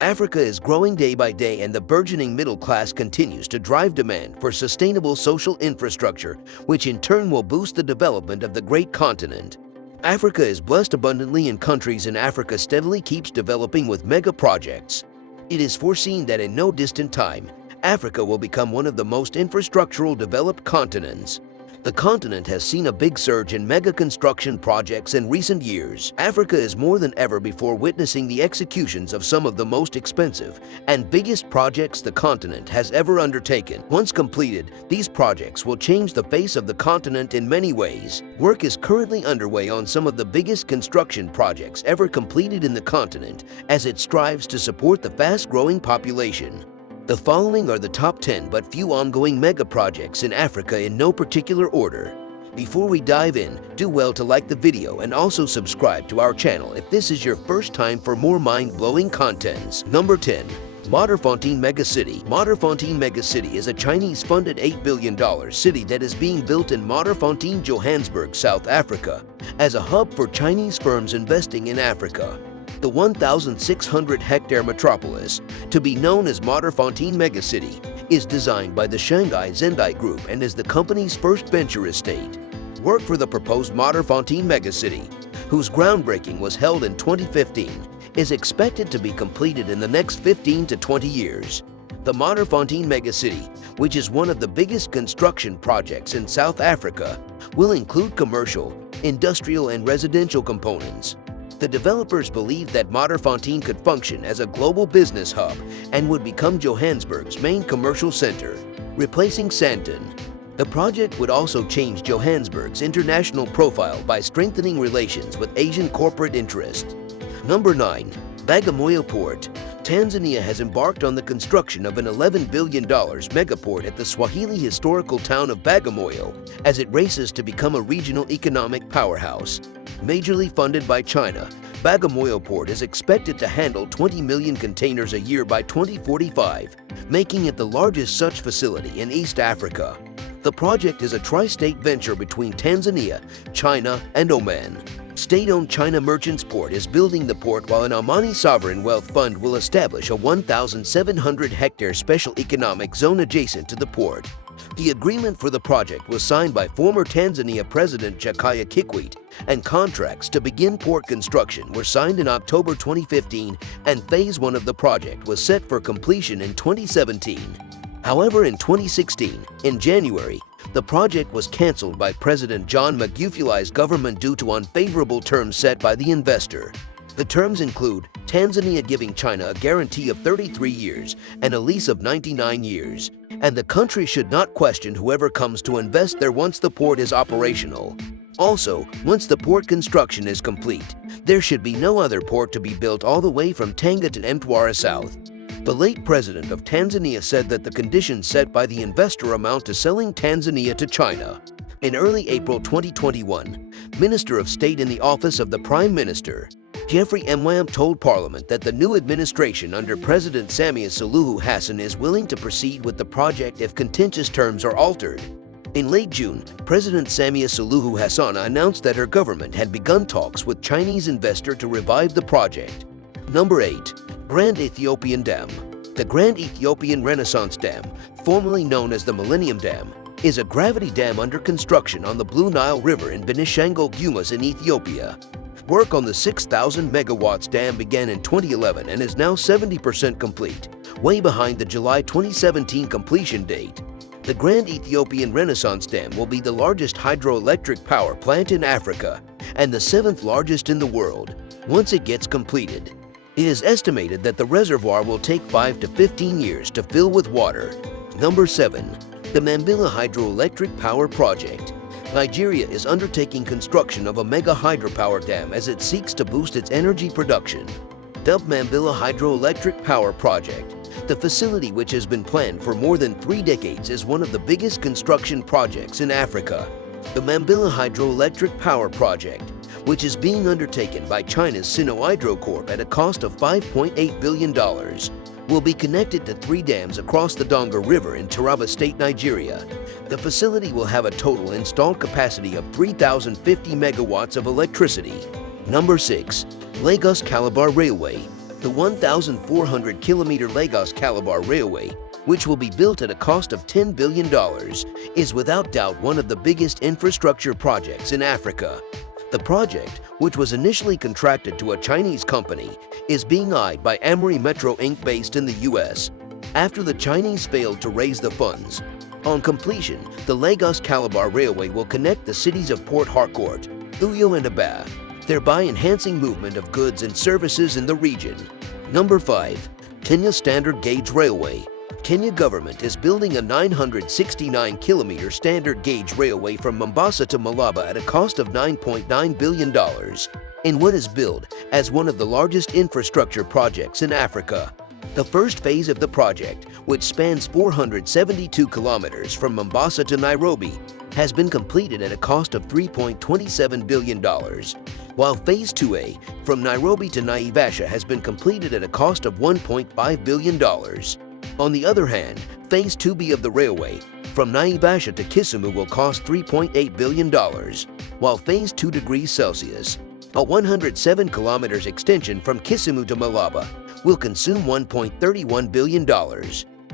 Africa is growing day by day, and the burgeoning middle class continues to drive demand for sustainable social infrastructure, which in turn will boost the development of the great continent. Africa is blessed abundantly, and countries in Africa steadily keeps developing with mega projects. It is foreseen that in no distant time, Africa will become one of the most infrastructural developed continents. The continent has seen a big surge in mega construction projects in recent years. Africa is more than ever before witnessing the executions of some of the most expensive and biggest projects the continent has ever undertaken. Once completed, these projects will change the face of the continent in many ways. Work is currently underway on some of the biggest construction projects ever completed in the continent as it strives to support the fast-growing population. The following are the top 10 but few ongoing mega projects in Africa in no particular order. Before we dive in, do well to like the video and also subscribe to our channel if this is your first time for more mind-blowing contents. Number 10. Moderfontein Megacity. Moderfontein Megacity is a Chinese-funded $8 billion city that is being built in Moderfontein, Johannesburg, South Africa, as a hub for Chinese firms investing in Africa. The 1,600-hectare metropolis, to be known as Moderfontein Megacity, is designed by the Shanghai Zendai Group and is the company's first venture estate. Work for the proposed Moderfontein Megacity, whose groundbreaking was held in 2015, is expected to be completed in the next 15 to 20 years. The Moderfontein Megacity, which is one of the biggest construction projects in South Africa, will include commercial, industrial, and residential components. The developers believe that Moderfontein could function as a global business hub and would become Johannesburg's main commercial center, replacing Sandton. The project would also change Johannesburg's international profile by strengthening relations with Asian corporate interests. Number 9. Bagamoyo Port. Tanzania has embarked on the construction of an $11 billion megaport at the Swahili historical town of Bagamoyo as it races to become a regional economic powerhouse. Majorly funded by China, Bagamoyo Port is expected to handle 20 million containers a year by 2045, making it the largest such facility in East Africa. The project is a tri-state venture between Tanzania, China, and Oman. State-owned China Merchants Port is building the port, while an Omani sovereign wealth fund will establish a 1,700-hectare special economic zone adjacent to the port. The agreement for the project was signed by former Tanzania President Jakaya Kikwete, and contracts to begin port construction were signed in October 2015, and Phase 1 of the project was set for completion in 2017. However, in 2016, in January, the project was cancelled by President John Magufuli's government due to unfavorable terms set by the investor. The terms include Tanzania giving China a guarantee of 33 years and a lease of 99 years, and the country should not question whoever comes to invest there once the port is operational. Also, once the port construction is complete, there should be no other port to be built all the way from Tanga to Mtwara South. The late president of Tanzania said that the conditions set by the investor amount to selling Tanzania to China. In early April 2021, Minister of State in the Office of the Prime Minister, Jeffrey Mwam, told Parliament that the new administration under President Samia Suluhu Hassan is willing to proceed with the project if contentious terms are altered. In late June, President Samia Suluhu Hassan announced that her government had begun talks with Chinese investor to revive the project. Number 8. Grand Ethiopian Dam. The Grand Ethiopian Renaissance Dam, formerly known as the Millennium Dam, is a gravity dam under construction on the Blue Nile River in Benishangul Gumuz in Ethiopia. Work on the 6,000 megawatts dam began in 2011 and is now 70% complete, way behind the July 2017 completion date. The Grand Ethiopian Renaissance Dam will be the largest hydroelectric power plant in Africa and the 7th largest in the world once it gets completed. It is estimated that the reservoir will take 5 to 15 years to fill with water. Number 7. The Mambilla Hydroelectric Power Project. Nigeria is undertaking construction of a mega hydropower dam as it seeks to boost its energy production. Dubbed Mambilla Hydroelectric Power Project, the facility, which has been planned for more than 3 decades, is one of the biggest construction projects in Africa. The Mambilla Hydroelectric Power Project, which is being undertaken by China's Sinohydro Corp at a cost of $5.8 billion, will be connected to 3 dams across the Donga River in Taraba State, Nigeria. The facility will have a total installed capacity of 3,050 megawatts of electricity. Number 6. Lagos Calabar Railway. The 1,400-kilometer Lagos-Calabar Railway, which will be built at a cost of $10 billion, is without doubt one of the biggest infrastructure projects in Africa. The project, which was initially contracted to a Chinese company, is being eyed by Amory Metro Inc. based in the U.S. after the Chinese failed to raise the funds. On completion, the Lagos-Calabar Railway will connect the cities of Port Harcourt, Uyo and Aba, thereby enhancing movement of goods and services in the region. Number 5. Kenya Standard Gauge Railway. Kenya government is building a 969-kilometer standard gauge railway from Mombasa to Malaba at a cost of $9.9 billion in what is billed as one of the largest infrastructure projects in Africa. The first phase of the project, which spans 472 kilometers from Mombasa to Nairobi, has been completed at a cost of $3.27 billion, while Phase 2A from Nairobi to Naivasha has been completed at a cost of $1.5 billion. On the other hand, Phase 2B of the railway from Naivasha to Kisumu will cost $3.8 billion, while Phase 2 degrees Celsius, a 107 kilometers extension from Kisumu to Malaba, will consume $1.31 billion.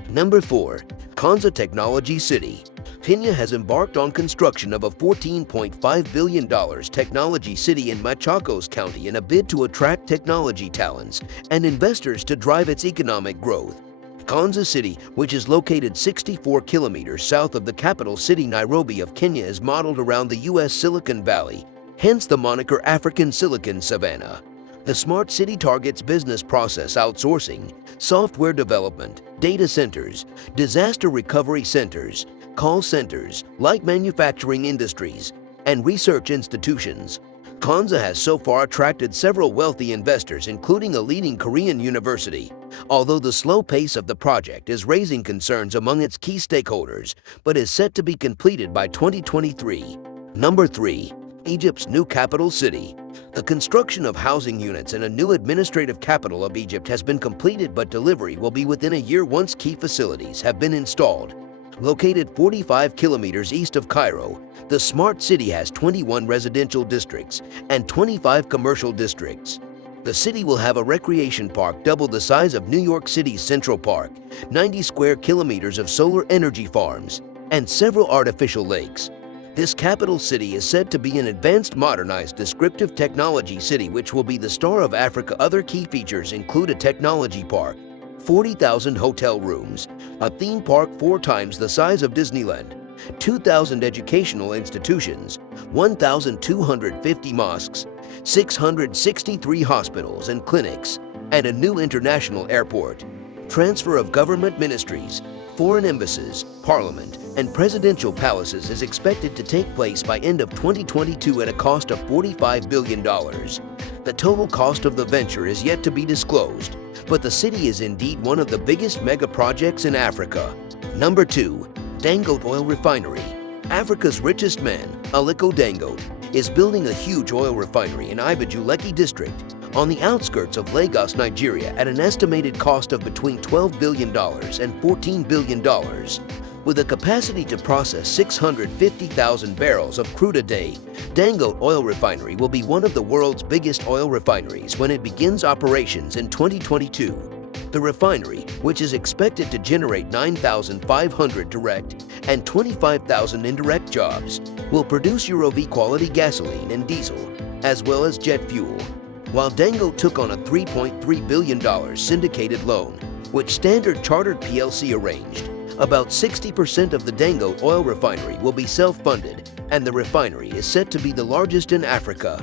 Number 4. Konza Technology City. Kenya has embarked on construction of a $14.5 billion technology city in Machakos County in a bid to attract technology talents and investors to drive its economic growth. Konza City, which is located 64 kilometers south of the capital city Nairobi of Kenya, is modeled around the U.S. Silicon Valley, hence the moniker African Silicon Savannah. The smart city targets business process outsourcing, software development, data centers, disaster recovery centers, call centers, light manufacturing industries, and research institutions. Konza has so far attracted several wealthy investors, including a leading Korean university, although the slow pace of the project is raising concerns among its key stakeholders, but is set to be completed by 2023. Number 3. Egypt's new capital city. The construction of housing units in a new administrative capital of Egypt has been completed, but delivery will be within a year once key facilities have been installed. Located 45 kilometers east of Cairo, the smart city has 21 residential districts and 25 commercial districts. The city will have a recreation park double the size of New York City's Central Park, 90 square kilometers of solar energy farms, and several artificial lakes. This capital city is said to be an advanced, modernized, descriptive technology city which will be the star of Africa. Other key features include a technology park, 40,000 hotel rooms, a theme park 4 times the size of Disneyland, 2,000 educational institutions, 1,250 mosques, 663 hospitals and clinics, and a new international airport. Transfer of government ministries, foreign embassies, parliament, and presidential palaces is expected to take place by end of 2022 at a cost of $45 billion. The total cost of the venture is yet to be disclosed, but the city is indeed one of the biggest mega projects in Africa. Number 2. Dangote Oil Refinery. Africa's richest man, Aliko Dangote, is building a huge oil refinery in Ibaju Lekki district on the outskirts of Lagos, Nigeria at an estimated cost of between $12 billion and $14 billion. With a capacity to process 650,000 barrels of crude a day, Dangote Oil Refinery will be one of the world's biggest oil refineries when it begins operations in 2022. The refinery, which is expected to generate 9,500 direct and 25,000 indirect jobs, will produce Euro V quality gasoline and diesel, as well as jet fuel. While Dangote took on a $3.3 billion syndicated loan, which Standard Chartered plc arranged, about 60% of the Dangote Oil Refinery will be self-funded, and the refinery is set to be the largest in Africa.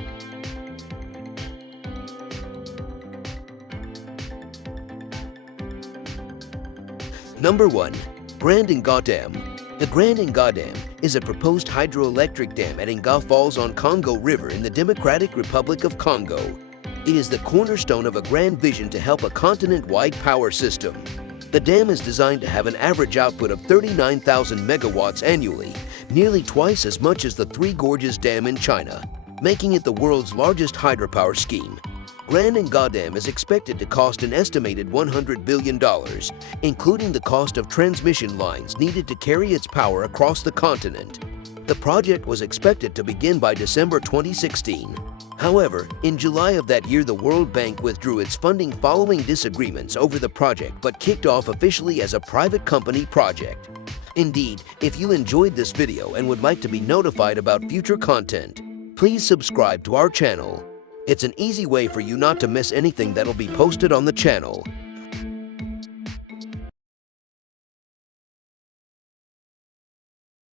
Number 1. Grand Nga Dam. The Grand Nga Dam is a proposed hydroelectric dam at Nga Falls on Congo River in the Democratic Republic of Congo. It is the cornerstone of a grand vision to help a continent-wide power system. The dam is designed to have an average output of 39,000 megawatts annually, nearly twice as much as the Three Gorges Dam in China, making it the world's largest hydropower scheme. Grand Nga Dam is expected to cost an estimated $100 billion, including the cost of transmission lines needed to carry its power across the continent. The project was expected to begin by December 2016. However, in July of that year, the World Bank withdrew its funding following disagreements over the project but kicked off officially as a private company project. Indeed, if you enjoyed this video and would like to be notified about future content, please subscribe to our channel. It's an easy way for you not to miss anything that'll be posted on the channel.